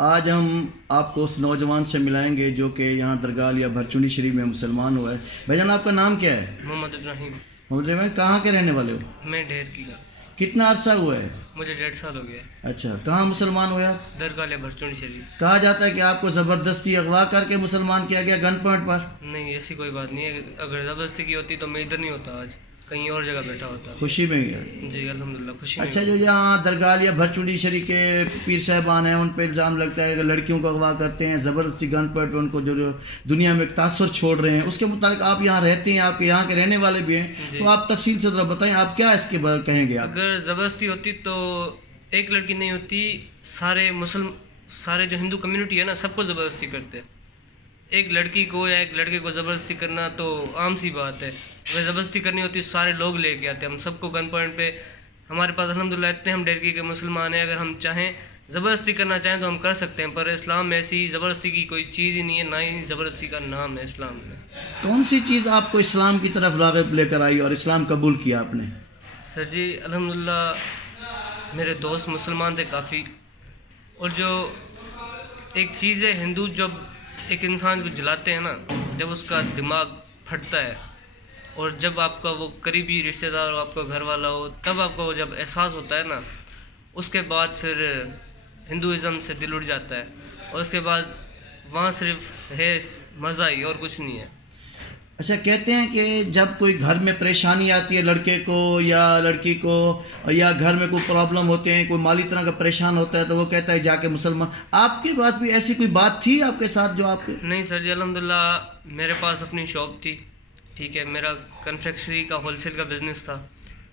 आज हम आपको उस नौजवान से मिलाएंगे जो कि यहाँ दरगाह या भरचुनी शरीफ में मुसलमान हुआ है। भाईजान, आपका नाम क्या है? मोहम्मद इब्राहिम। मोहम्मद इब्राहिम, कहाँ के रहने वाले हो? मैं ढेर की का। कितना अरसा हुआ है? मुझे 1.5 साल हो गया। अच्छा, कहाँ मुसलमान हुए आप? दरगाह भरचुनी शरीफ। कहा जाता है कि आपको ज़बरदस्ती अगवा करके मुसलमान किया गया गन पॉइंट पर। नहीं, ऐसी कोई बात नहीं है। अगर ज़बरदस्ती की होती तो मैं इधर नहीं होता, आज कहीं और जगह बैठा होता। खुशी में गया जी अल्हम्दुलिल्लाह, खुशी में। अच्छा, जो यहाँ दरगाह या भरचुनी शरीफ के पीर साहबान हैं, उन पर इल्ज़ाम लगता है कि लड़कियों को अगवा करते हैं, ज़बरदस्ती गन पॉइंट पर उनको जो दुनिया में एक तासुर छोड़ रहे हैं। उसके मुताबिक आप यहाँ रहते हैं, आप यहाँ के रहने वाले भी हैं, तो आप तफसील से ज़रा बताएं, आप क्या इसके बारे कहेंगे? आप अगर ज़बरदस्ती होती तो एक लड़की नहीं होती, सारे जो हिंदू कम्युनिटी है ना, सबको ज़बरदस्ती करते हैं। एक लड़की को या एक लड़के को ज़बरदस्ती करना तो आम सी बात है। अगर ज़बरदस्ती करनी होती सारे लोग लेके आते। हम सबको गन पॉइंट पे, हमारे पास अल्हम्दुलिल्लाह इतने हम डेरकी के मुसलमान हैं, अगर हम चाहें ज़बरदस्ती करना चाहें तो हम कर सकते हैं। पर इस्लाम में ऐसी ज़बरदस्ती की कोई चीज़ ही नहीं है, ना ही ज़बरदस्ती का नाम है इस्लाम में। कौन सी चीज़ आपको इस्लाम की तरफ राग़िब लेकर आई और इस्लाम कबूल किया आपने? सर जी अल्हम्दुलिल्लाह मेरे दोस्त मुसलमान थे काफ़ी। और जो एक चीज़ है, हिंदू जब एक इंसान को जलाते हैं ना, जब उसका दिमाग फटता है और जब आपका वो करीबी रिश्तेदार हो, आपका घर वाला हो, तब आपको वो जब एहसास होता है ना, उसके बाद फिर हिंदुइज़्म से दिल उठ जाता है। और उसके बाद वहाँ सिर्फ है मज़ा ही, और कुछ नहीं है। अच्छा, कहते हैं कि जब कोई घर में परेशानी आती है लड़के को या लड़की को, या घर में कोई प्रॉब्लम होते हैं, कोई माली तरह का परेशान होता है, तो वो कहता है जाके मुसलमान। आपके पास भी ऐसी कोई बात थी आपके साथ जो आपके? नहीं सर जी अल्हम्दुलिल्लाह मेरे पास अपनी शॉप थी, ठीक है। मेरा कन्फेक्शनरी का होलसेल का बिज़नेस था।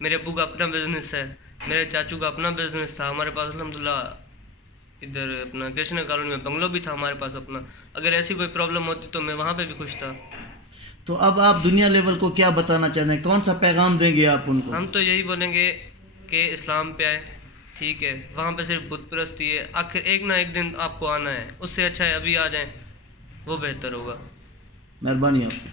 मेरे अब्बू का अपना बिज़नेस है, मेरे चाचू का अपना बिज़नेस था। हमारे पास अल्हम्दुलिल्लाह इधर अपना कृष्णा कॉलोनी में बंगलो भी था हमारे पास अपना। अगर ऐसी कोई प्रॉब्लम होती तो मैं वहाँ पे भी खुश था। तो अब आप दुनिया लेवल को क्या बताना चाहते हैं? कौन सा पैगाम देंगे आप उनको? हम तो यही बोलेंगे कि इस्लाम पे आए, ठीक है। वहाँ पे सिर्फ बुत परस्ती है, आखिर एक ना एक दिन आपको आना है। उससे अच्छा है अभी आ जाएं, वो बेहतर होगा। मेहरबानी आपकी।